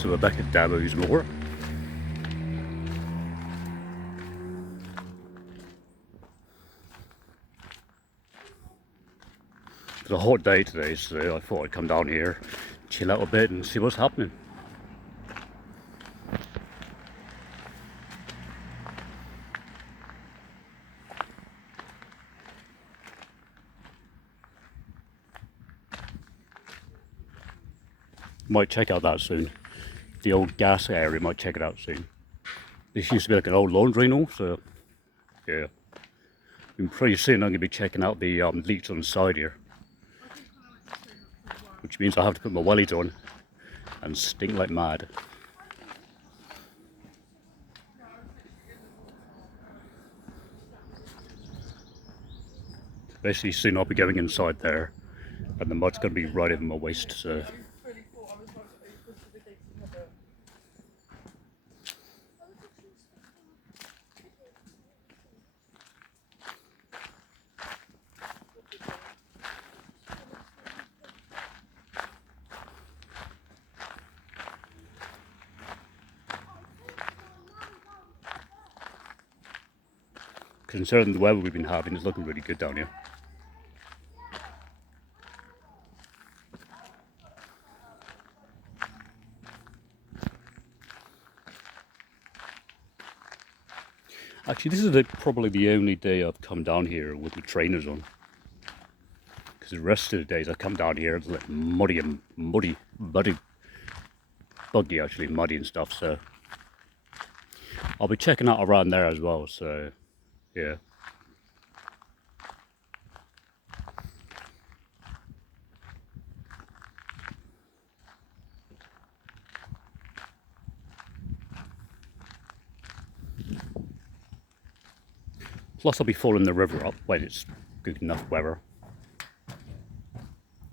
So we're back at Daubuz Moor. It's a hot day today, so I thought I'd come down here, chill out a bit and see what's happening. Might check out that soon. The old gas area, might check it out soon. This used to be like an old laundry and all, so yeah. And pretty soon I'm going to be checking out the leaks on the side here. Which means I have to put my wellies on and stink like mad. Basically soon I'll be going inside there and the mud's going to be right over my waist, so considering the weather we've been having, it's looking really good down here. Actually, this is probably the only day I've come down here with the trainers on. Because the rest of the days I come down here, it's like muddy and buggy actually, muddy and stuff, so I'll be checking out around there as well, so yeah. Plus I'll be filling the river up when it's good enough weather.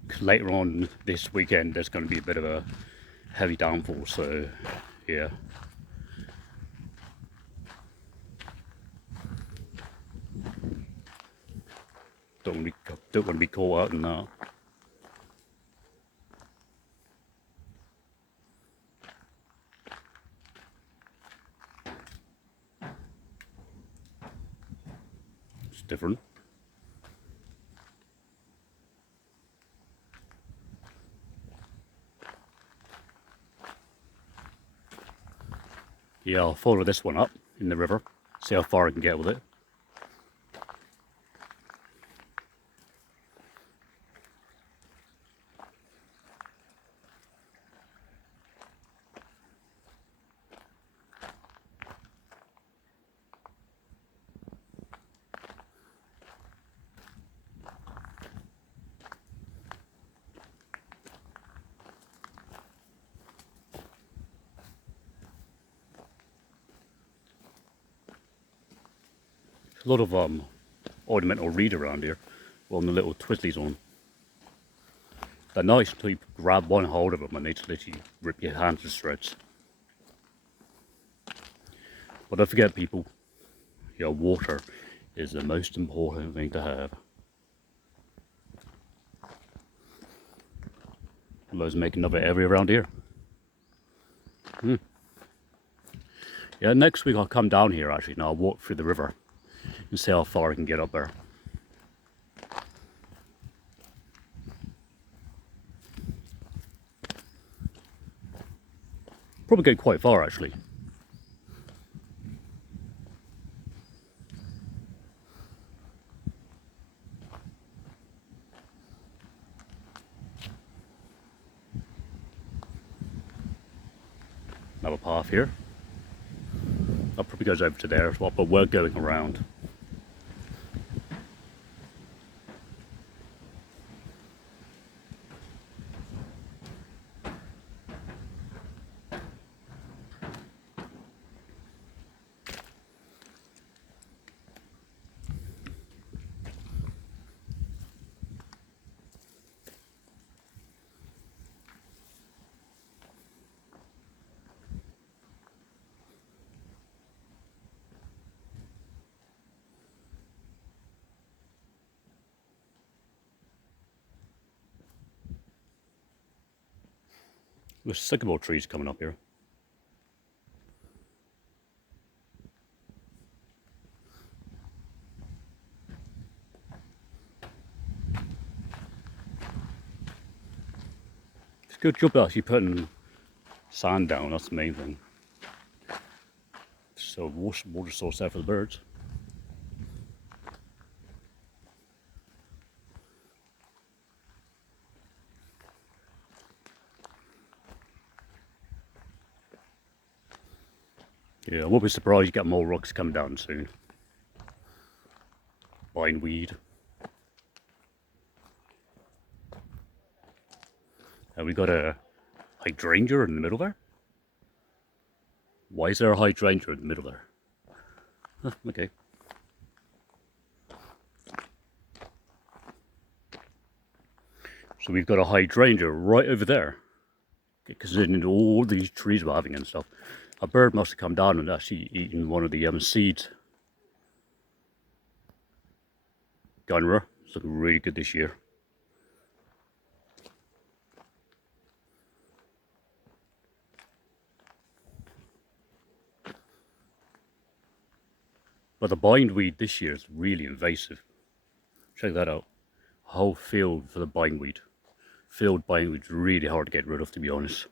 Because later on this weekend there's going to be a bit of a heavy downfall, so yeah. Don't want to be caught out in that. It's different. Yeah, I'll follow this one up in the river, see how far I can get with it. A lot of ornamental reed around here, on the little twizzlies on. They're nice until you grab one hold of them and they just literally rip your hands to shreds. But don't forget, people, your water is the most important thing to have. Let's make another area around here. Yeah, next week I'll come down here actually and I'll walk through the river and see how far I can get up there. Probably go quite far actually. Another path here. That probably goes over to there as well, but we're going around. There's sycamore trees coming up here. It's a good job actually putting sand down, that's the main thing. So water source there for the birds. Yeah, I won't be surprised you get more rocks coming down soon. Bindweed. And we got a hydrangea in the middle there. Why is there a hydrangea in the middle there? Huh, okay. So we've got a hydrangea right over there. Because in all these trees we're having and stuff. A bird must have come down and actually eaten one of the seeds. Gunra, it's looking really good this year. But the bindweed this year is really invasive. Check that out. A whole field for the bindweed. Field bindweed's really hard to get rid of, to be honest.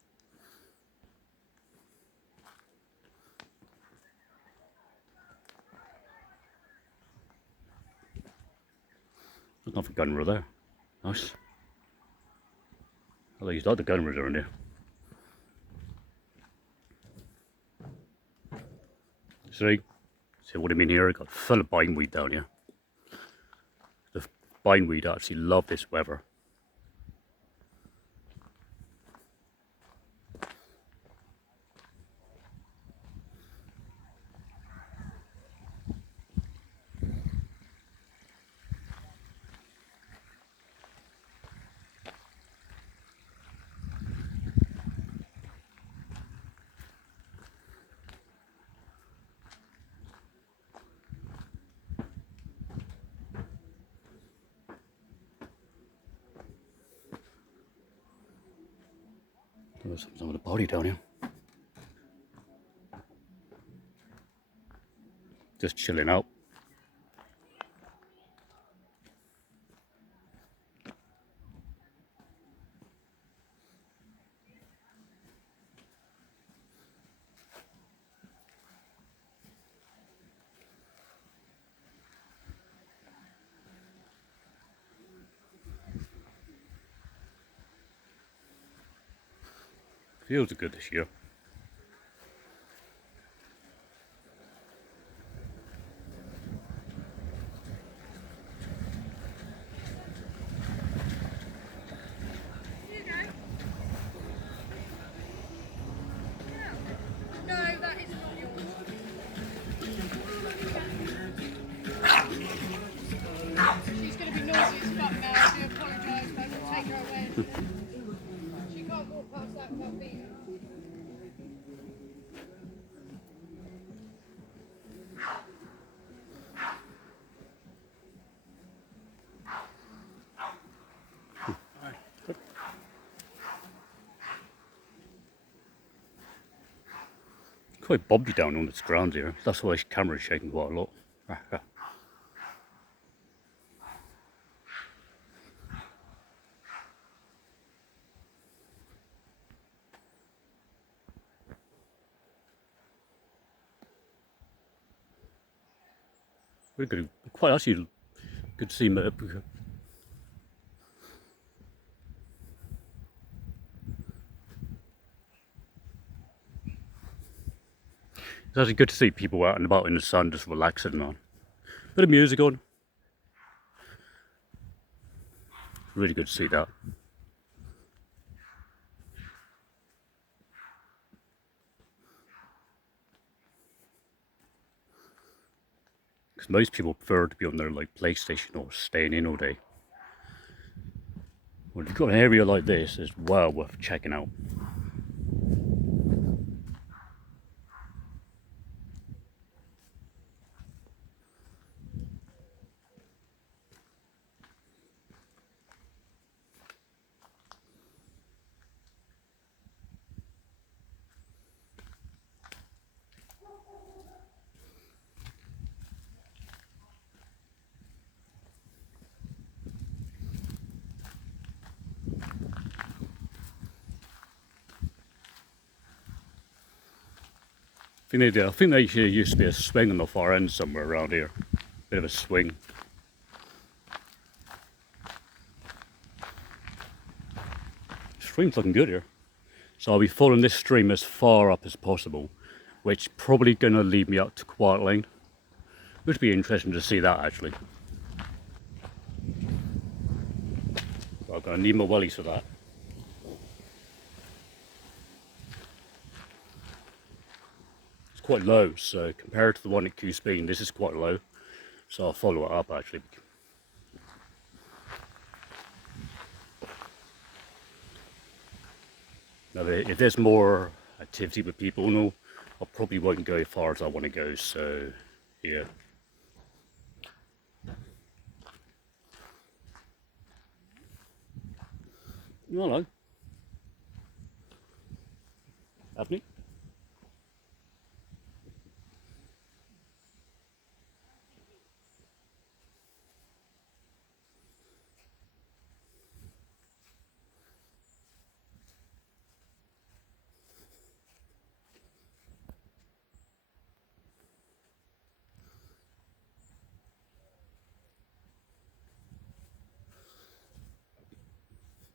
There's nothing gunra there. Nice. At least other gunras are in there. See what I mean here? I got full of bindweed down here. The bindweed actually love this weather. There's some of the body down here. Just chilling out. Fields are good this year. She's going to be noisy as fuck now. I do apologise, but I'll take her away. She can't walk past that without being her. Quite bumpy down on this ground here. That's why the camera's shaking quite a lot. We're good. Quite actually good to see him. It's actually good to see people out and about in the sun just relaxing on. Bit of music on. Really good to see that. Because most people prefer to be on their like PlayStation or staying in all day. Well, if you've got an area like this, it's well worth checking out. I think there used to be a swing on the far end somewhere around here. Bit of a swing. Stream's looking good here. So I'll be following this stream as far up as possible, which probably going to lead me up to Quiet Lane. Which would be interesting to see that actually. I'm going to need my wellies for that. It's quite low, so compared to the one at Q Speed, this is quite low. So I'll follow it up actually. Now, if there's more activity with people, no, I probably won't go as far as I want to go. So, yeah. Hello. Happening?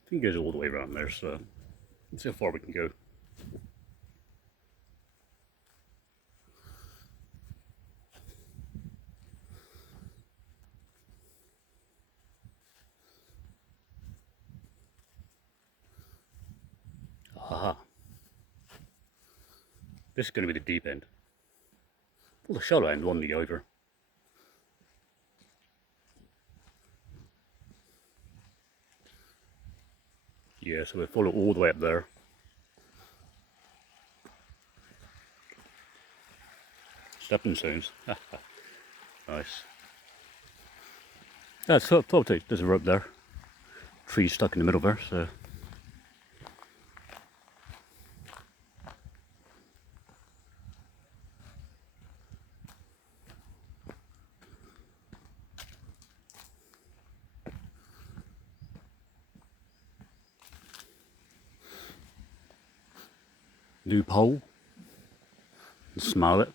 I think it goes all the way around there, so let's see how far we can go. Aha. This is going to be the deep end. Well, the shallow end won the over. Yeah, so we'll follow all the way up there. Stepping stones. Nice. Yeah, so there's a rope there. Tree stuck in the middle there, so. New pole. Smell it.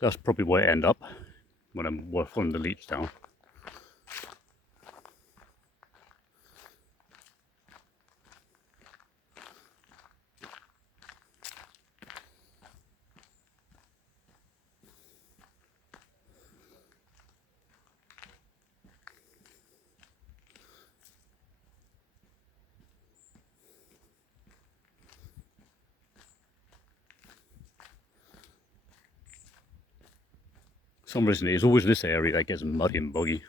That's probably where I end up when I'm following the leads down. For some reason it's always this area that gets muddy and boggy.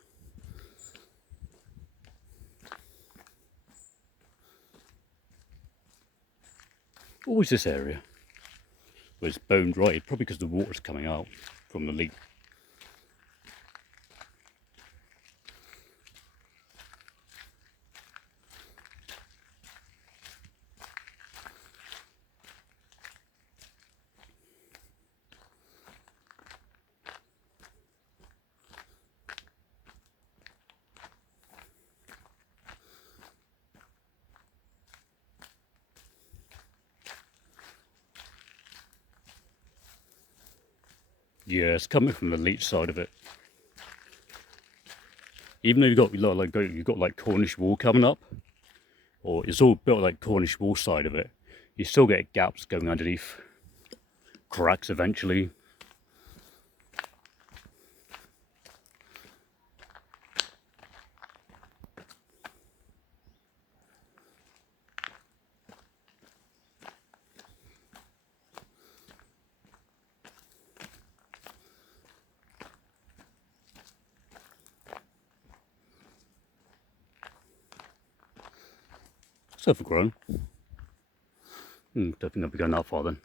Always this area where it's bone dry, probably because the water's coming out from the leak. Yeah, it's coming from the leach side of it. Even though you've got like Cornish wool coming up, or it's all built like Cornish wool side of it, you still get gaps going underneath, cracks eventually. It's overgrown. Don't think I'll be going that far then.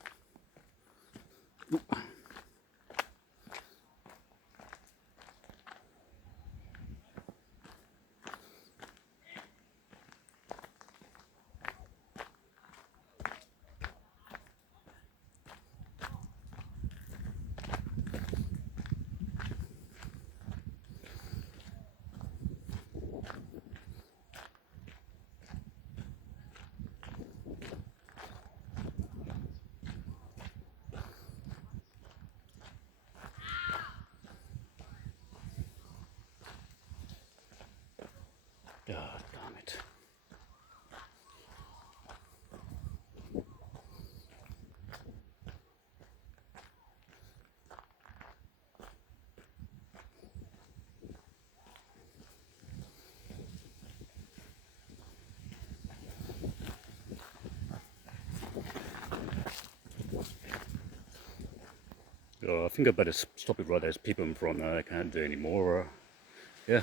God damn it. I think I better stop it right there. There's people in front there. I can't do any more. Yeah.